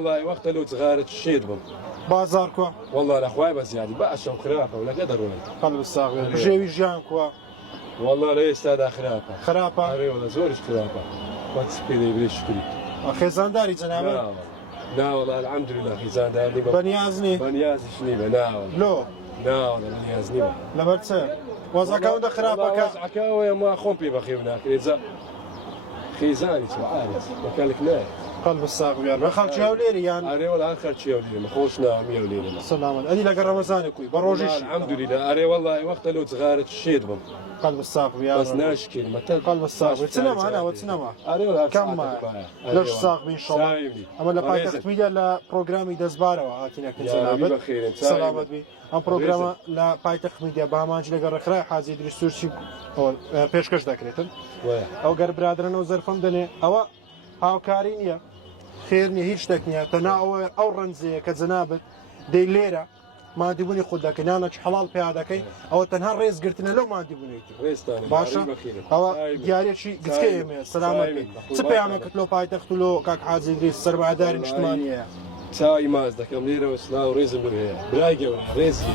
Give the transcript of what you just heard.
والله وقت لو تغارت الشيد بم بازاركو والله الاخوي بس يعني باشا وخرافه ولا قدر ولا قلب الصاغ جيوي جانكو والله لا يستاذ خرافه خرافه اري والله زورش خرافه ما تسبيلي بليش شكري خيزان داري جنابه لا والله الحمد لله خيزان داري بنيازني بنياز شنيبه لا والله لو لا والله بنيازني لبرتسه وزكا ودا خرافه عكاوي ما خومبي بخي هناك اذا خيزاني تو عارف وكالك لا قلب الصاغ بيار ما خالتي هاوليري يعني اري والله خالتي هاوليري ما خوشنا 100 وليله سلام ادي لا رمضان كوي بروجيش الحمد لله اري والله وقت لو تغارت الشيد بم قلب الصاغ بيار بس ناشكي ما قلب الصاغ وتسلم انا وتسلم اري والله كم ليش صاغ ان شاء الله اما لا بايتخت ميديا لا بروجرامي دزباره وهاتينا كنت سلامت بي ام بروجرام لا بايتخت ميديا بامانج لەگەڕ خرای حاجی دروستورچی پێشکەش دەکرێتن ئەو گەر برادرن و زەرفەم دەنێ ئەوە هاوکاری نییە خێر نیە هیچ شتێک نییە تەنا ئەو ڕەنجەیە کە جەنابەت دەی لێرە مادیبوونی خود دەکەی نانەچ حەڵاڵ پێیا دەکەی ئەوە تەنها ڕێزگرتنە لەو مادیبوونیت باشە ئەوە دیارێکی گچکە ئێمە سەلامەت چ پەیامەکەت لۆ پایتەخت و لۆ کاک حاجی دروست سەرمایه‌داری نیشتمانیەیە چای ماز دەکەم لێرەوە سلااو ڕێزم هەیە برای گەورە ڕێزی